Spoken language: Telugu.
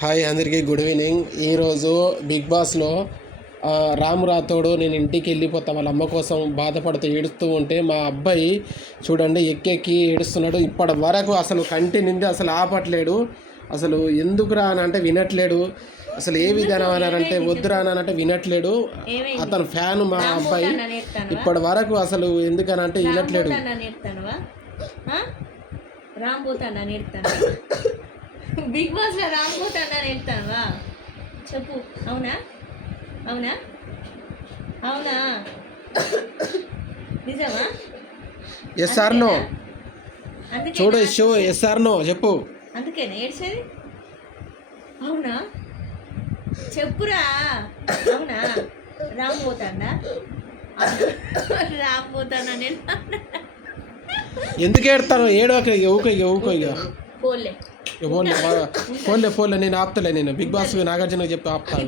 హాయ్ అందరికీ గుడ్ ఈవినింగ్. ఈరోజు బిగ్ బాస్లో రాము రాథోడు నేను ఇంటికి వెళ్ళిపోతా వాళ్ళ అమ్మ కోసం బాధపడుతూ ఏడుస్తూ ఉంటే మా అబ్బాయి చూడండి ఎక్కి ఏడుస్తున్నాడు. ఇప్పటి వరకు అసలు కంటి నిండి అసలు ఆపట్లేడు. అసలు ఎందుకు రా అని అంటే వినట్లేడు. అసలు ఏ విధానం అన్నారంటే వద్దురా అని అంటే వినట్లేడు. అతను ఫ్యాన్ మా అబ్బాయి. ఇప్పటి వరకు అసలు ఎందుకనంటే వినట్లేడు. బిగ్ బాస్ లో రాకపోతాను వెళ్తావా చెప్పు. అవునా అవునా అవునా నిజమా? ఎస్ ఆర్ నో చూడు షో ఎస్ ఆర్ నో చెప్పు. అందుకేనా ఏడ్చేది? అవునా చెప్పురా. అవునా రాకపోతాడా? రాకపోతానా నేను ఎందుకు ఏడతాను? ఏడోక ఇక పోలే ఫోన్లే నేను ఆపుతలే. నేను బిగ్ బాస్ నాగార్జున చెప్పి ఆపుతాను.